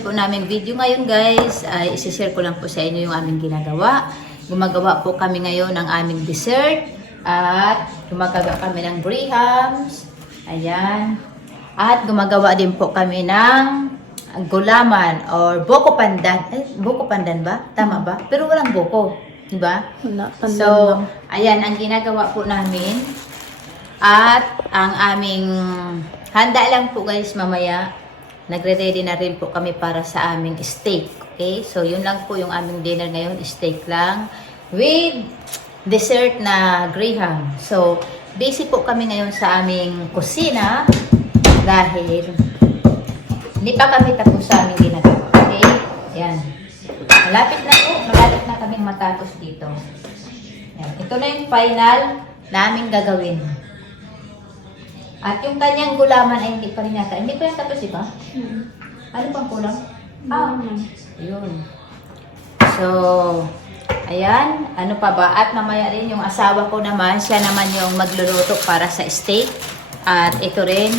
po namin video ngayon guys, ay isi-share ko lang po sa inyo yung aming ginagawa. Gumagawa po kami ngayon ng aming dessert at gumagawa kami ng grahams. Ayan. At gumagawa din po kami ng gulaman or boko pandan. Eh, boko pandan ba? Tama ba? Pero walang boko. Diba? Wala, So, lang. ayan ang ginagawa po namin. At ang aming handa lang po guys mamaya. Nagre-ready na rin po kami para sa aming steak. Okay? So, yun lang po yung aming dinner ngayon. Steak lang. With dessert na graham. So, busy po kami ngayon sa aming kusina. Dahil hindi pa kami tapos sa aming ginagawa. Okay? Yan. Malapit na po. Malapit na kaming matapos dito. Yan. Ito na yung final namin gagawin. At yung kanyang gulaman ay hindi pa rin yata. Hindi pa yan tapos, di ba? Hmm. Ano pang kulang? Ah, Yun. So, ayan. Ano pa ba? At mamaya rin yung asawa ko naman, siya naman yung magluluto para sa steak. At ito rin,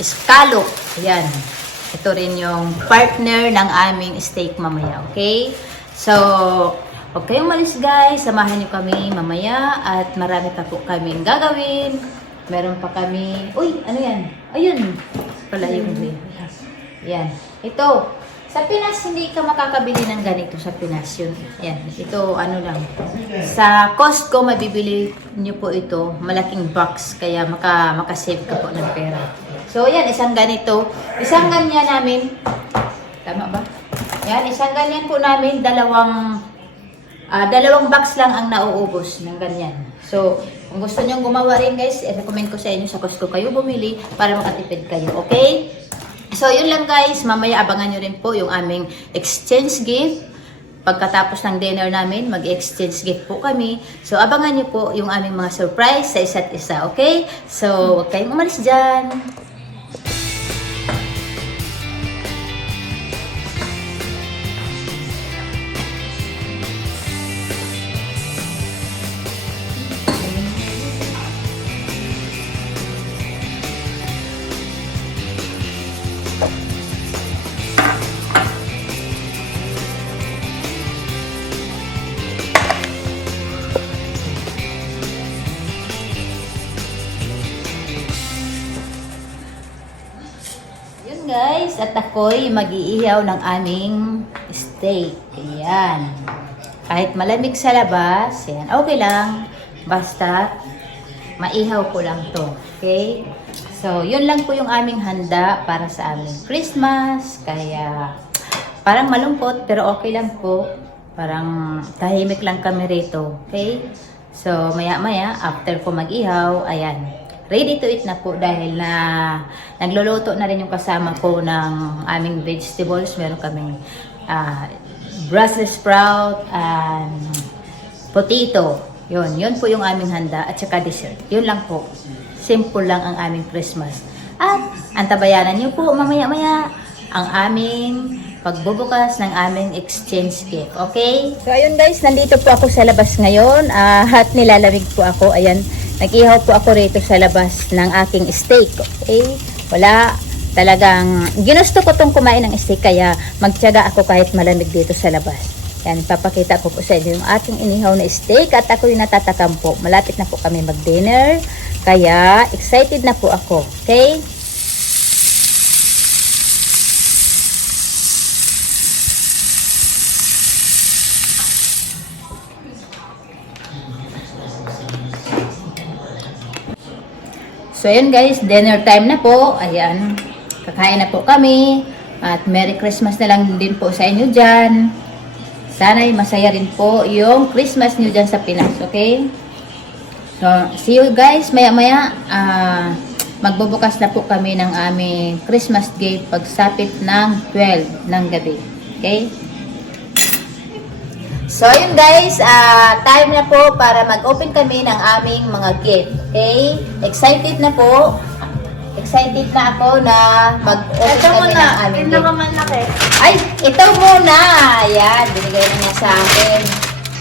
scallop. Ayan. Ito rin yung partner ng aming steak mamaya. Okay? So, huwag kayong malis guys. Samahan niyo kami mamaya. At marami pa po kaming gagawin. Meron pa kami... Uy, ano yan? Ayun. Pala yung green. Yan. Ito. Sa Pinas, hindi ka makakabili ng ganito sa Pinas yun. Yan. Ito, ano lang. Sa Costco, mabibili nyo po ito. Malaking box. Kaya maka, makasave ka po ng pera. So, yan. Isang ganito. Isang ganyan namin. Tama ba? Yan. Isang ganyan po namin. Dalawang Ah, dalawang box lang ang nauubos ng ganyan. So, kung gusto nyo gumawa rin guys, i-recommend ko sa inyo sa Costco kayo bumili para makatipid kayo. Okay? So, yun lang guys. Mamaya abangan nyo rin po yung aming exchange gift. Pagkatapos ng dinner namin, mag-exchange gift po kami. So, abangan nyo po yung aming mga surprise sa isa't isa. Okay? So, huwag kayong umalis dyan. Guys, at ako'y mag-iihaw ng aming steak. Ayan. Kahit malamig sa labas, yan, okay lang. Basta, maihaw ko lang to. Okay? So, yun lang po yung aming handa para sa aming Christmas. Kaya, parang malungkot, pero okay lang po. Parang tahimik lang kami rito. Okay? So, maya-maya, after ko mag-ihaw, ayan, ready to eat na po dahil na nagluluto na rin yung kasama ko ng aming vegetables. Meron kaming ah, Brussels sprout and potato. Yun, yun po yung aming handa at saka dessert. Yun lang po. Simple lang ang aming Christmas. At antabayanan niyo po mamaya-maya ang aming pagbubukas ng aming exchange gift. Okay? So ayun guys, nandito po ako sa labas ngayon ah, at nilalamig po ako. Ayan, nag-ihaw po ako rito sa labas ng aking steak. Okay? Wala, talagang ginusto ko tong kumain ng steak kaya magtiyaga ako kahit malamig dito sa labas. Yan, papakita ko po sa inyo yung aking inihaw na steak at ako'y natatakam po. Malapit na po kami mag-dinner. Kaya, excited na po ako. Okay? So, ayun guys, dinner time na po. Ayan, kakain na po kami. At Merry Christmas na lang din po sa inyo dyan. Sana'y masaya rin po yung Christmas nyo dyan sa Pinas, okay? So, see you guys maya-maya. ah magbubukas na po kami ng aming Christmas gift pagsapit ng 12 ng gabi. Okay? So, yun guys, ah time na po para mag-open kami ng aming mga gift. Okay? Excited na po. Excited na ako na mag-open Ito kami muna, ng aming gift. pinakamalaki. Ay, ito muna. Ayan, binigay na niya sa akin.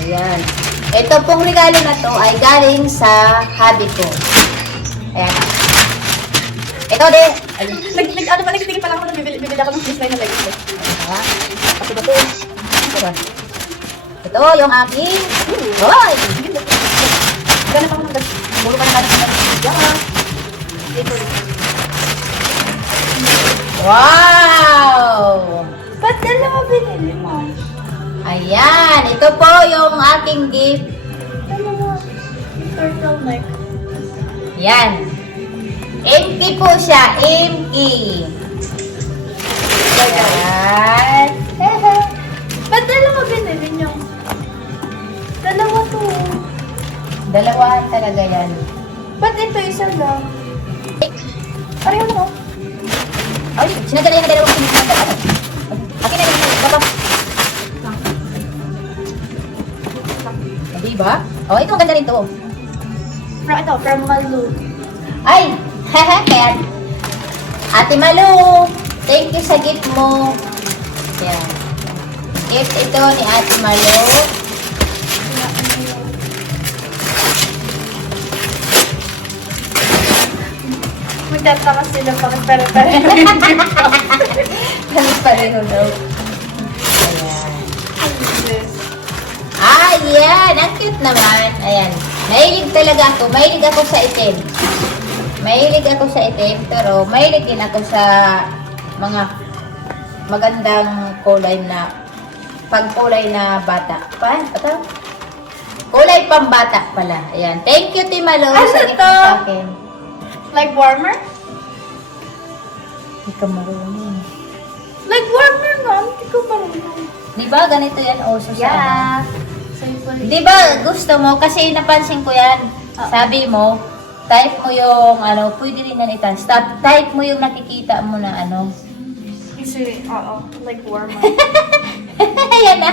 Ayan. Ito pong regalo na to ay galing sa hubby ko. Ayan. Ito din. Nag, nag, ano ba, nagtitingin pa lang ako na bibili, bibili ako ng slime na leggings. eh. ha? Kasi ba ito? Ito ba? Ito yung aking... Hoy! Ganun ako ng bag. Mulo ka na. Ito. Wow! Ba't dalawa binili mo? Ayan, ito po yung aking gift. Dalawa. Turtleneck. Yan. MK po siya, MK. Yan. To. Dalawahan talaga yan. Ba't ito isa lang? Pareho mo. Ay, sinadala yan na dalawang sinadala. Akin na yung baba. Diba? Oh, ito ang ganda rin to. From, ito, from Malu. Ay! Haha, kaya... Ate Malu, thank you sa gift mo. Yan. Gift ito ni Ate Malu. Magtataka sila bakit pare-pare. Halos pareho daw. Ayan. Ayan! Ang cute naman. Ayan. Mahilig talaga ako. Mahilig ako sa itim. Mahilig ako sa itim, pero mahilig din ako sa mga magandang kulay na pagkulay na bata. Pa? Ito? Kulay pambata pala. Ayan. Thank you, Timalo, Ano sa to? like warmer? Hindi ka marunong. Like warmer nga. Hindi ko marunong. Di ba ganito yan uso sa ano? Yeah. Simple. Di ba gusto mo? Kasi napansin ko yan. Oo. Sabi mo, type mo yung ano, pwede rin yan itan. Stop, type mo yung nakikita mo na ano. Kasi, oo. Like warmer. Ayan na.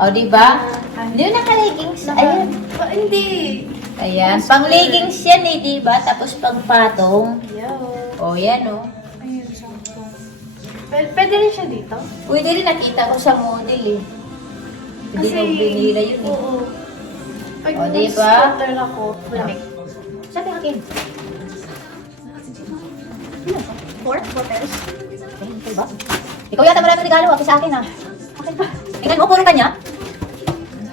o, di ba? Hindi yung naka-leggings. Ayan. Ba, hindi. Ayan. Pang leggings yan eh, di ba? Tapos pang patong. Yo. O, yan o. Sakto. Pwede, rin siya dito? Pwede rin nakita ko sa model eh. Hindi mo binila yun eh. Oo. Pag O, di ba? nag-scooter ako, lamig. Sabi akin. Four photos? Ay, ito ba? Ikaw yata maraming regalo ako sa akin ah. Okay ba? Tingnan mo, puro kanya.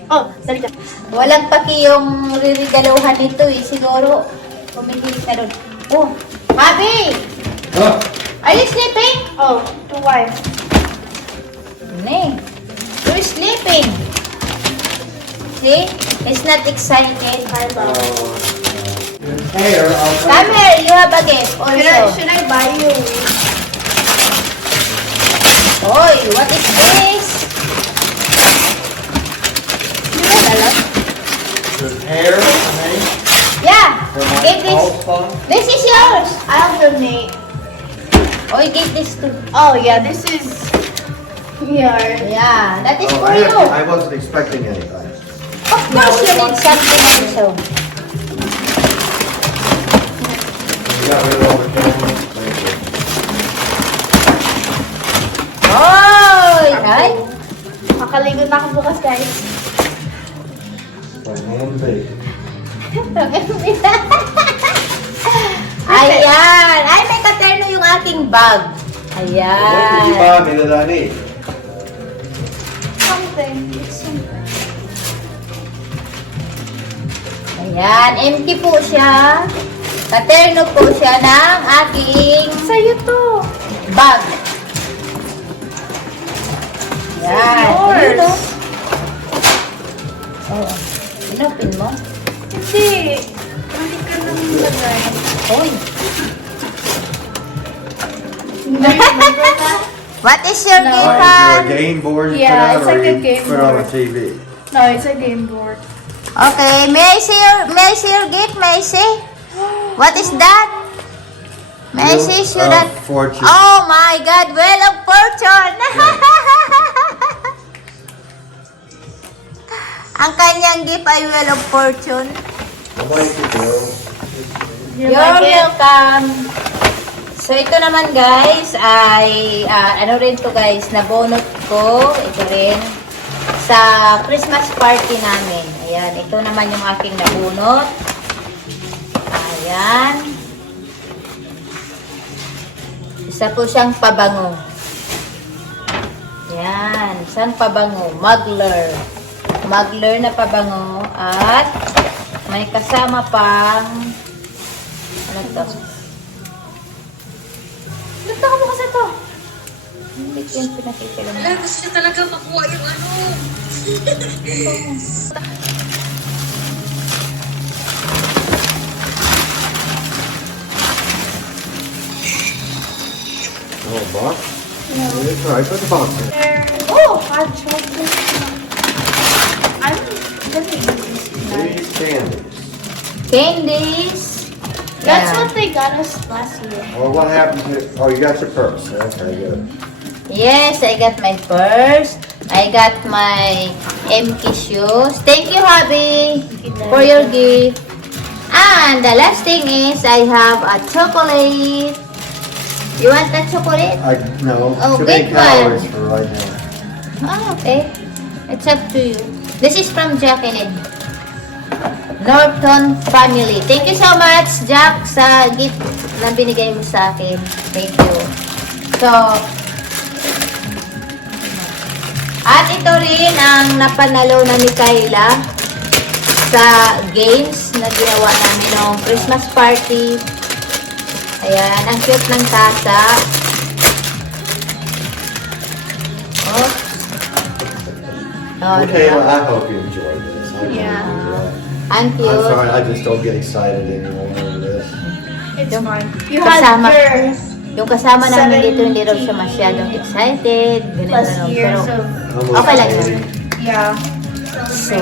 Oh, dali ka. Walang paki yung ririgaluhan nito eh. Siguro, pumili ka doon. Oh, Habi! Ah, Are you sleeping? Oh, to wife. Nee. You're sleeping. See? He's not excited. Hair, I'll Come here, you have a gift Should I, also. should I buy you? Oy, what is this? Di ba dala? There's hair, honey, Yeah, give this. This is yours. I'll donate. Oy, give this to. Oh, yeah, this is yours. Yeah, that is Oh, for I, you. have- I wasn't expecting anything. Of course, you need something also. You got rid of all the cameras? Thank you. Oy, ay. Makaligo na ako bukas, guys. My hand big. Ayan. Ay, may aking bag. Ayan. buy me that I need? Something. Ayan. Empty po siya. Katerno po siya ng aking Sa'yo to. bag. Ayan. Yours. Oh. Oo. Inopin mo? Hindi. Mali ka nang lagay. Oy. What is your No. gift, What, is a game board Yeah, it's like a game put on board. the TV? No, it's a game board. Okay, may I see your, may I see your gift? May I see? What is that? May I see Wheel you of that? Fortune. Oh my God, Wheel of Fortune! Ang kanyang gift ay Wheel of Fortune. You're welcome. So ito naman guys ay ah, ano rin to guys, nabonot ko. Ito rin sa Christmas party namin. Ayan, ito naman yung aking nabunot. Ayan. Isa po siyang pabango. Yan. Isang pabango. Mugler. Mugler na pabango. At may kasama pang ano to? Yung pinakita lang. Wala, gusto niya talaga makuha yung ano. Oh, box? No. All right, put the box in. Oh, hot chocolate. I'm gonna use this. These candies. Candies. That's Yeah. what they got us last year. Well, what happens if, oh, you got your purse. Okay, good. Yes, I got my purse. I got my MK shoes. Thank you, hubby, for your gift. And the last thing is I have a chocolate. You want that chocolate? I, no, Oh, too good one. for right now. Ah, okay. It's up to you. This is from Jacqueline. Norton family. Thank you so much, Jack, sa gift na binigay mo sa akin. Thank you. So, at ito rin ang napanalo na ni Kayla sa games na ginawa namin noong Christmas party. Ayan, ang cute ng tasa. Oh. Oh, Okay, diba? well, I hope you enjoyed this. I Yeah. Ang I'm cute. sorry, I just don't get excited anymore over this. It's fine. You had yours Yung kasama namin dito, hindi raw siya 17 masyadong excited. Ganun, plus years Pero, of Okay lang 80. yun. yeah. So,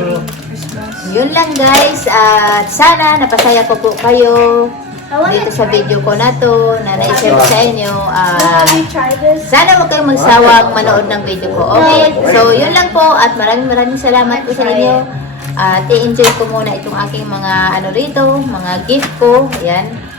Christmas. yun lang guys. At sana napasaya ko po kayo I wanna dito sa try video ko na to na na-share ko sa inyo. Ah, Have you tried this? Sana huwag kayong magsawang manood ng video ko. Okay? So, yun lang po. At maraming maraming salamat po sa inyo. At i-enjoy ko muna itong aking mga ano rito, mga gift ko. Ayan.